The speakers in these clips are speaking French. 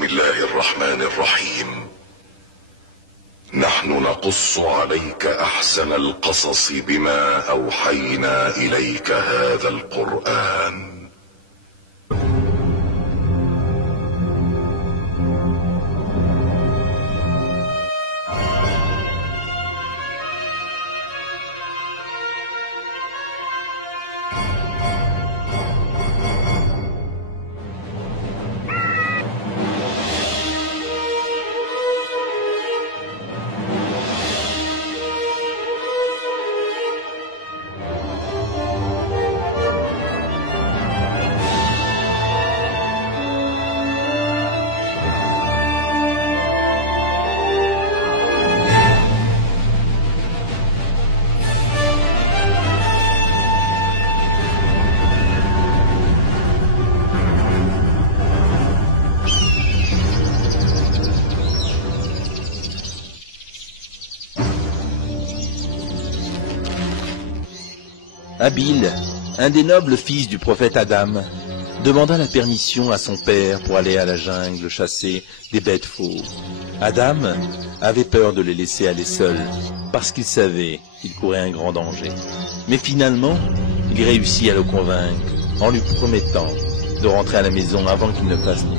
بسم الله الرحمن الرحيم. نحن نقص عليك احسن القصص بما اوحينا اليك هذا القرآن. Habil, un des nobles fils du prophète Adam, demanda la permission à son père pour aller à la jungle chasser des bêtes fauves. Adam avait peur de les laisser aller seuls, parce qu'il savait qu'il courait un grand danger. Mais finalement, il réussit à le convaincre en lui promettant de rentrer à la maison avant qu'il ne fasse nuit.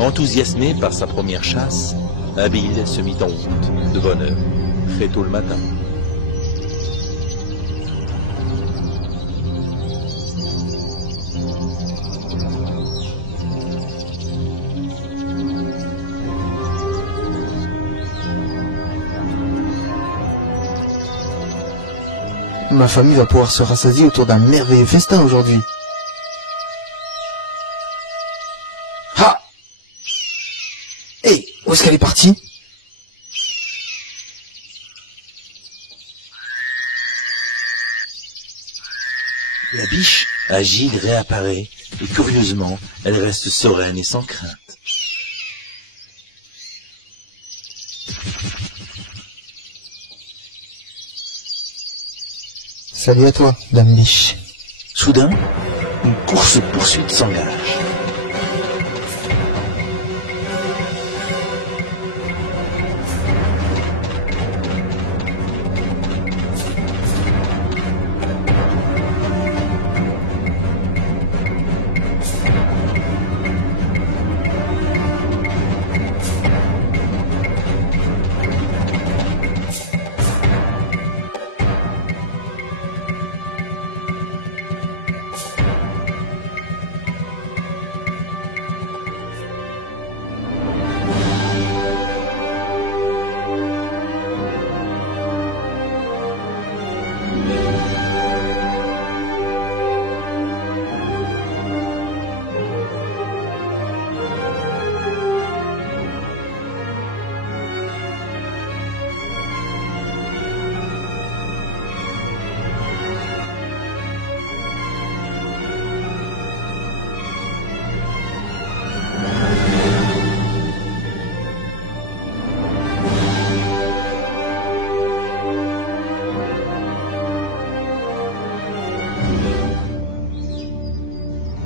Enthousiasmé par sa première chasse, Habil se mit en route de bonne heure, très tôt le matin. Ma famille va pouvoir se rassasier autour d'un merveilleux festin aujourd'hui. Ah! Hé, où est-ce qu'elle est partie? La biche, agile, réapparaît, et curieusement, elle reste sereine et sans crainte. Salut à toi, dame biche. Soudain, une course-poursuite s'engage.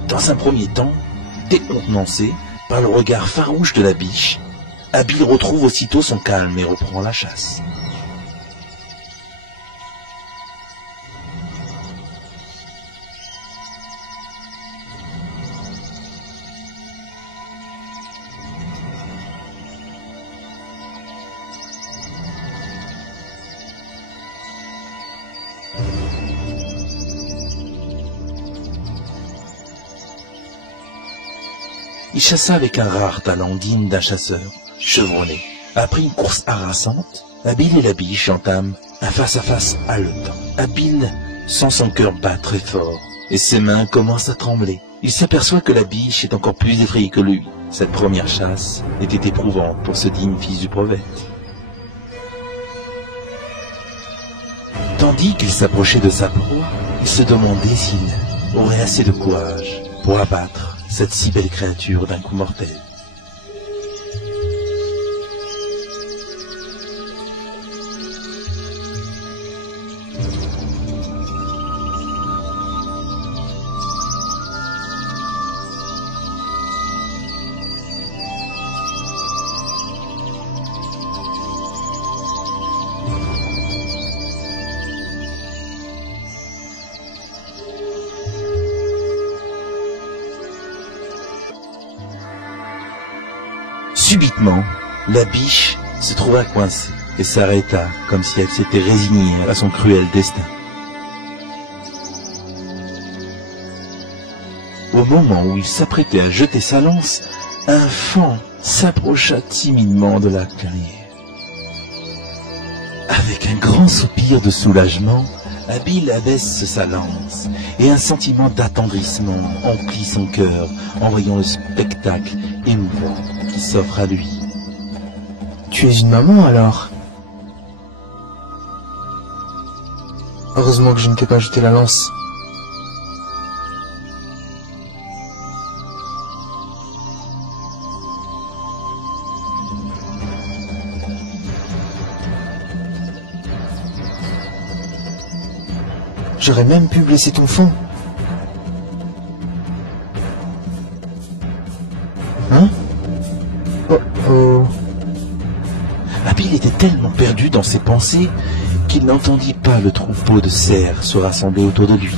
Dans un premier temps, décontenancé par le regard farouche de la biche, Habil retrouve aussitôt son calme et reprend la chasse. Il chassa avec un rare talent digne d'un chasseur, chevronné. Après une course harassante, Habil et la biche entament un face-à-face haletant. Habil sent son cœur battre très fort, et ses mains commencent à trembler. Il s'aperçoit que la biche est encore plus effrayée que lui. Cette première chasse était éprouvante pour ce digne fils du prophète. Tandis qu'il s'approchait de sa proie, il se demandait s'il aurait assez de courage pour abattre cette si belle créature d'un coup mortel. Subitement, la biche se trouva coincée et s'arrêta comme si elle s'était résignée à son cruel destin. Au moment où il s'apprêtait à jeter sa lance, un faon s'approcha timidement de la clairière. Avec un grand soupir de soulagement, Habile abaisse sa lance, et un sentiment d'attendrissement emplit son cœur en voyant le spectacle émouvant qui s'offre à lui. Tu es une maman alors? Heureusement que je ne t'ai pas jeté la lance. J'aurais même pu blesser ton fond. Hein? Oh oh. Habile était tellement perdu dans ses pensées qu'il n'entendit pas le troupeau de cerfs se rassembler autour de lui.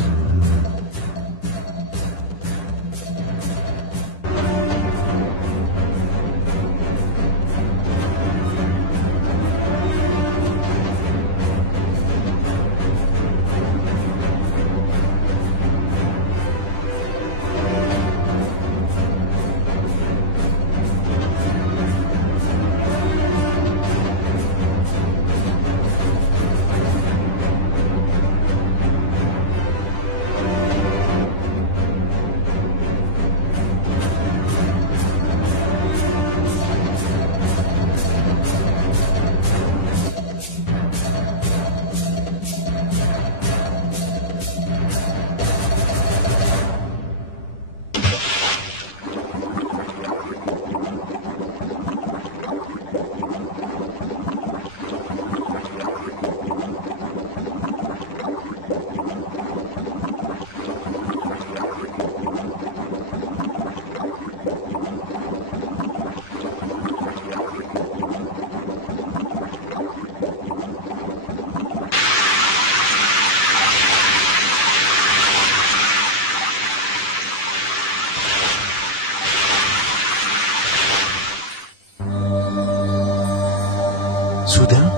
Soudain,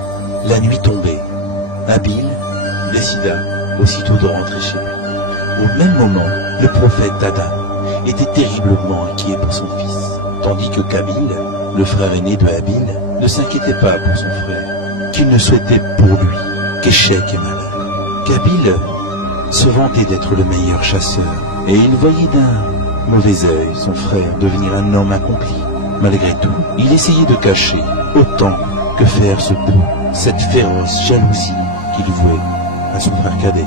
la nuit tombait. Habile décida aussitôt de rentrer chez lui. Au même moment, le prophète Adam était terriblement inquiet pour son fils, tandis que Kabil, le frère aîné de Habile, ne s'inquiétait pas pour son frère, qu'il ne souhaitait pour lui qu'échec et malheur. Kabil se vantait d'être le meilleur chasseur, et il voyait d'un mauvais œil son frère devenir un homme accompli. Malgré tout, il essayait de cacher autant que faire se peut cette féroce jalousie qu'il vouait à son frère cadet.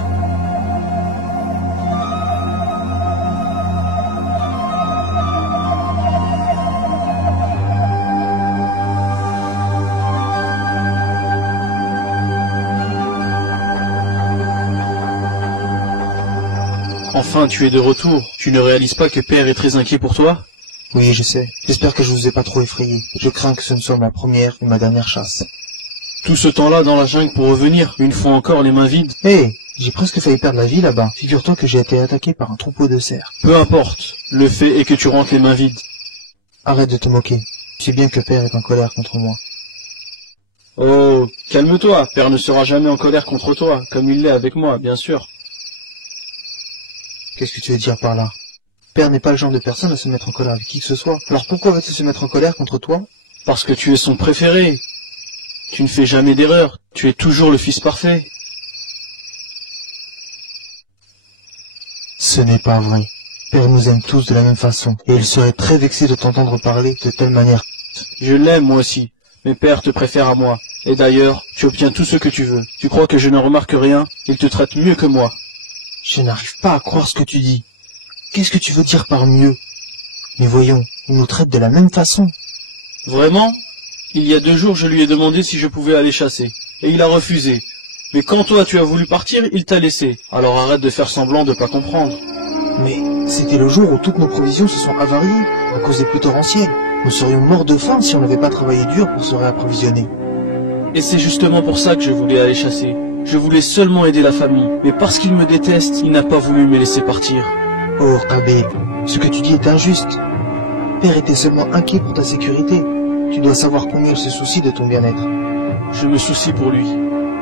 Enfin, tu es de retour. Tu ne réalises pas que Père est très inquiet pour toi? Oui, je sais. J'espère que je vous ai pas trop effrayé. Je crains que ce ne soit ma première ou ma dernière chasse. Tout ce temps-là dans la jungle pour revenir, une fois encore les mains vides? Hé, j'ai presque failli perdre la vie là-bas. Figure-toi que j'ai été attaqué par un troupeau de cerfs. Peu importe. Le fait est que tu rentres les mains vides. Arrête de te moquer. Tu sais bien que Père est en colère contre moi. Oh, calme-toi. Père ne sera jamais en colère contre toi, comme il l'est avec moi, bien sûr. Qu'est-ce que tu veux dire par là? Père n'est pas le genre de personne à se mettre en colère avec qui que ce soit. Alors pourquoi va-t-il se mettre en colère contre toi? Parce que tu es son préféré. Tu ne fais jamais d'erreur. Tu es toujours le fils parfait. Ce n'est pas vrai. Père nous aime tous de la même façon, et il serait très vexé de t'entendre parler de telle manière. Je l'aime moi aussi, mais Père te préfère à moi. Et d'ailleurs, tu obtiens tout ce que tu veux. Tu crois que je ne remarque rien? Il te traite mieux que moi. Je n'arrive pas à croire ce que tu dis. Qu'est-ce que tu veux dire par mieux? Mais voyons, il nous traite de la même façon. Vraiment? Il y a 2 jours, je lui ai demandé si je pouvais aller chasser, et il a refusé. Mais quand toi tu as voulu partir, il t'a laissé. Alors arrête de faire semblant de pas comprendre. Mais c'était le jour où toutes nos provisions se sont avariées à cause des pluies torrentielles. Nous serions morts de faim si on n'avait pas travaillé dur pour se réapprovisionner. Et c'est justement pour ça que je voulais aller chasser. Je voulais seulement aider la famille, mais parce qu'il me déteste, il n'a pas voulu me laisser partir. Oh, Kabil, ce que tu dis est injuste. Père était seulement inquiet pour ta sécurité. Tu dois savoir combien il se soucie de ton bien-être. Je me soucie pour lui,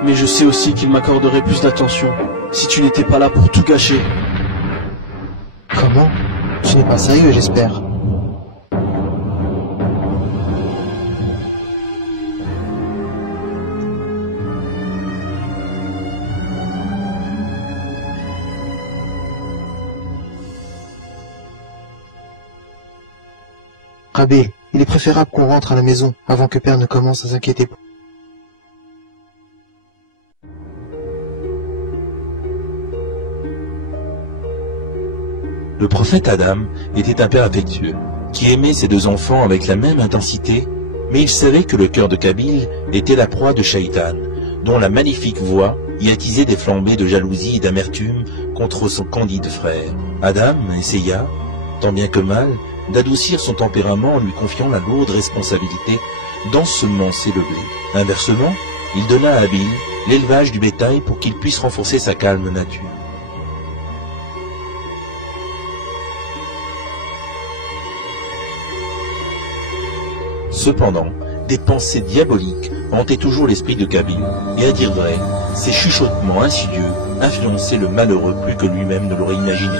mais je sais aussi qu'il m'accorderait plus d'attention si tu n'étais pas là pour tout gâcher. Comment? Tu n'es pas sérieux, j'espère. Rabil, il est préférable qu'on rentre à la maison avant que Père ne commence à s'inquiéter. Le prophète Adam était un père affectueux, qui aimait ses deux enfants avec la même intensité, mais il savait que le cœur de Kabil était la proie de Shaitan, dont la magnifique voix y attisait des flambées de jalousie et d'amertume contre son candide frère. Adam essaya, tant bien que mal, d'adoucir son tempérament en lui confiant la lourde responsabilité d'ensemencer le blé. Inversement, il donna à Abil l'élevage du bétail pour qu'il puisse renforcer sa calme nature. Cependant, des pensées diaboliques hantaient toujours l'esprit de Kabil, et à dire vrai, ces chuchotements insidieux influençaient le malheureux plus que lui-même ne l'aurait imaginé.